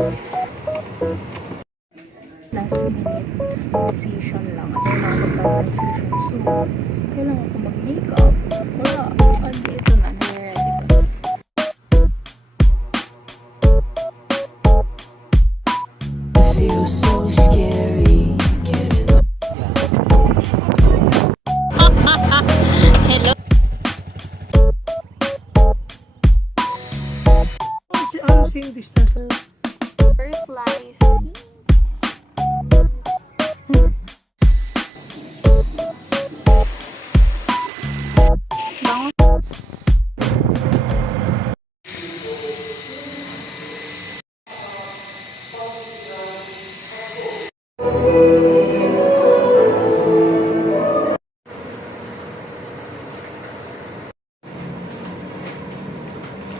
Last minute decision lang kasi na magta-transition. So, kailangan ko mag-makeup. Wala. Ito na. Nire-ready ko. Feels so scary. Hello? Ano same distance? Butterflies.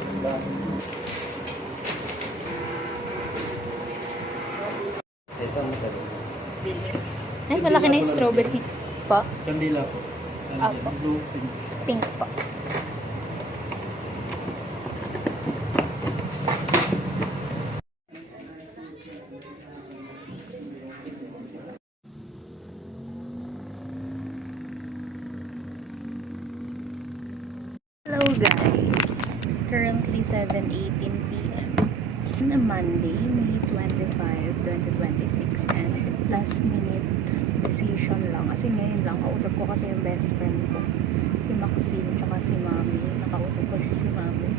Bango. Ito ang maganda. Ay, malaki na yung strawberry. Pa? Kandila po. Apo. Blue, pink. Pink pa. Hello guys! It's currently 7:18 p.m. on a Monday, May 25, 2026 and last minute decision lang. Kasi ngayon lang, kausap ko kasi yung best friend ko. Si Maxine, tsaka si Mami. Nakausap ko si Mami.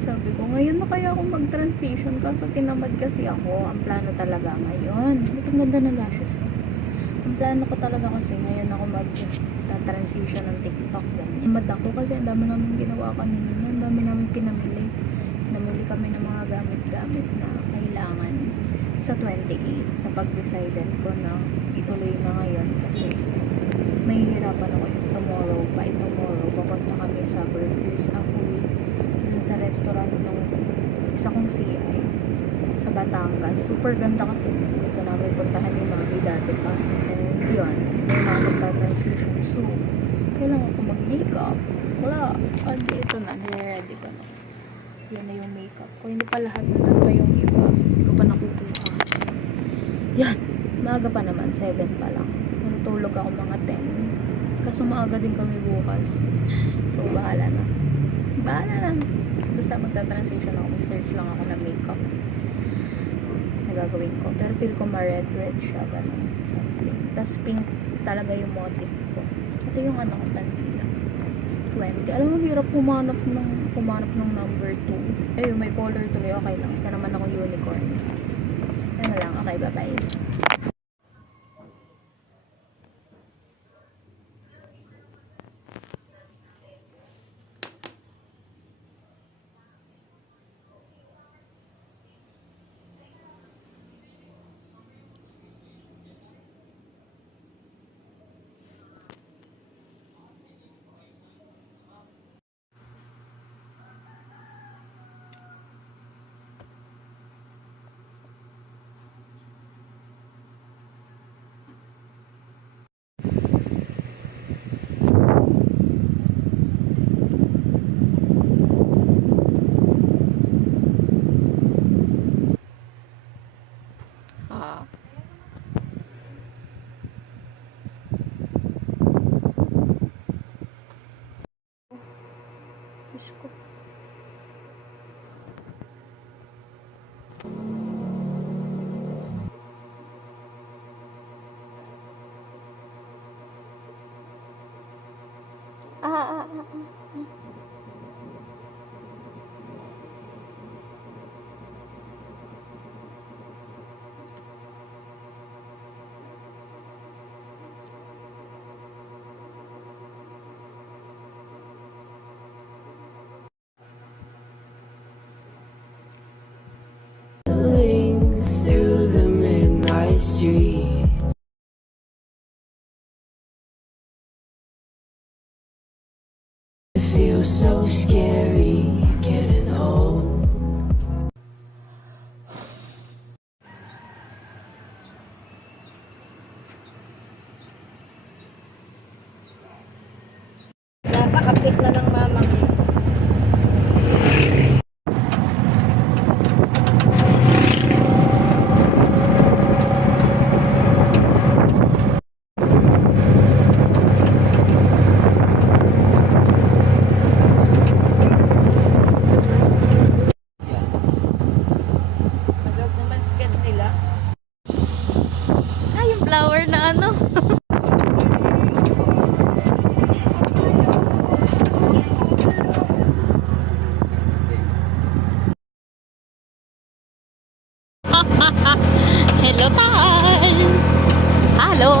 Sabi ko, ngayon na kaya ako mag-transition kaso tinamad kasi ako. Ang plano talaga ngayon. Ang ganda ng lashes ko. Ang plano ko talaga kasi ngayon ako mag-transition ng TikTok. Tamad ako kasi ang dami namin ginawa kanina. Ang dami namin pinamili. Namili kami ng mga gamit-gamit na kailangan sa 28. Napag-decided ko na ituloy na ngayon kasi mahihirapan ako yung tomorrow. By tomorrow, papunta kami sa Burgers Ahoy dun sa restaurant ng isa kong CI sa Batangas. Super ganda kasi gusto namin puntahan ni Mami dati pa. And yun, may mga magta-transition. So, kailangan ko mag-makeup. Wala. Ito na. Nire-ready ko na. Yan na yung makeup ko. Hindi pa lahat na pa yung iba. Hindi ko pa nakukuha. Yan. Maaga pa naman. 7 pa lang. Natutulog ako mga 10. Kaso maaga din kami bukas. So, bahala na. Bahala na. Basta magta-transition ako. Search lang ako ng makeup na gagawin ko. Pero feel ko ma-red-red siya. Ganun. Something. Tapos pink talaga yung motif ko. Ito yung ano ko, kandila. 20. Alam mo, hirap pumanap ng number 2. Ayun, may color tuloy. Okay lang. Isa naman ako unicorn. Ano lang. Okay, bye-bye. Diyos ko. Through the midnight street, it feels Hello!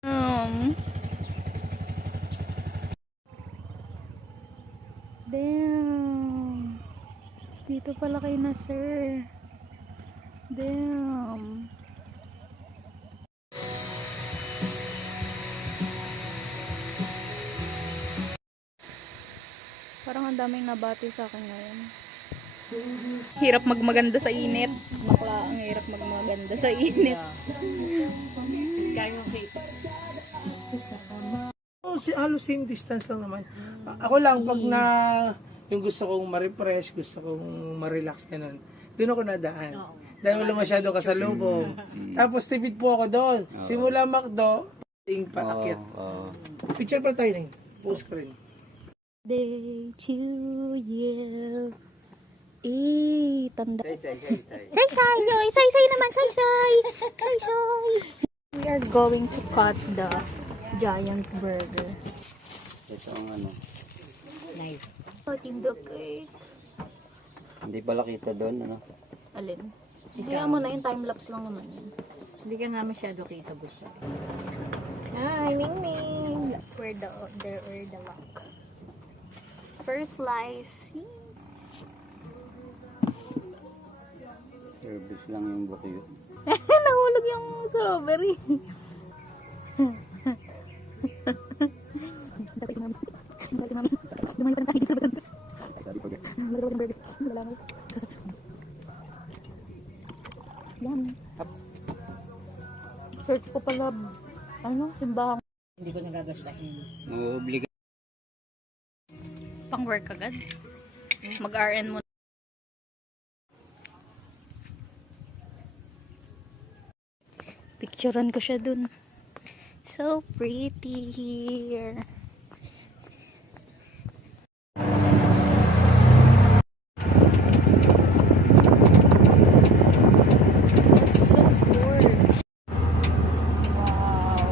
Um, Damn! Dito pala kayo na, sir. Damn! Parang ang daming nabati sa akin ngayon. Hirap magmaganda sa init. Bakla, ang hirap magmaganda sa init. Halos same distance lang naman. Ako lang, pag na, yung gusto kong ma-refresh, gusto kong ma-relax, ganun, doon ako nadaan. Dahil wala masyado kasalubong. Tapos tipid po ako doon. Simula McDo, ting paakyat. Picture pa tayo rin. Post ko rin. Day to you. Tanda. Say naman, say. We are going to cut the giant burger. Ito ang ano, Knife. Tindog eh. hindi pala kita doon, ano. Alin? Kaya mo na yung time-lapse lang naman yan. Hindi ka nga masyado kita gusto. Hi, Ming. Where the lock. First slice. Service lang yung bukyo. Nahulog yung strawberry. Search ko pala, simbahan. Hindi ko nagagastahin. Obliga. Pang work agad. Mag-RN mo. Picturean ko siya dun. So pretty here. It's so gorgeous. Wow.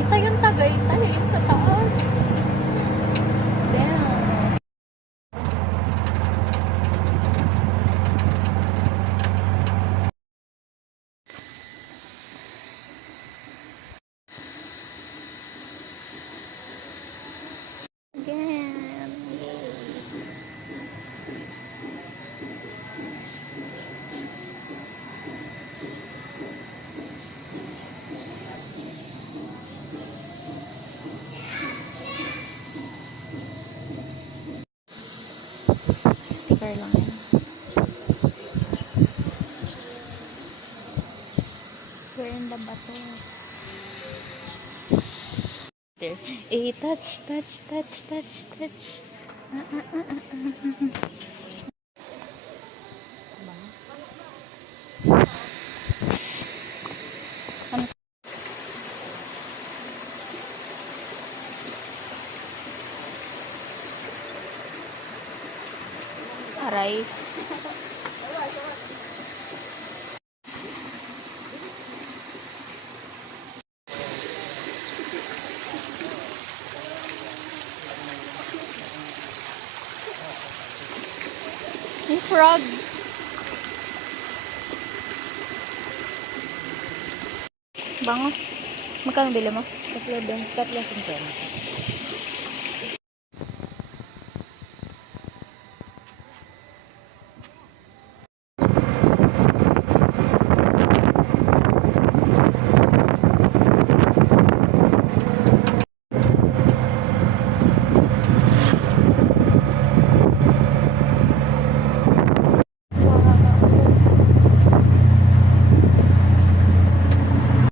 Kita yung Tagaytay sa taas. Damn. Again. Sticker lang yan. We're in the bato. There. Touch. Ano? Aray. Yung frog. Bango. Magkano bili mo? Tatlo 50.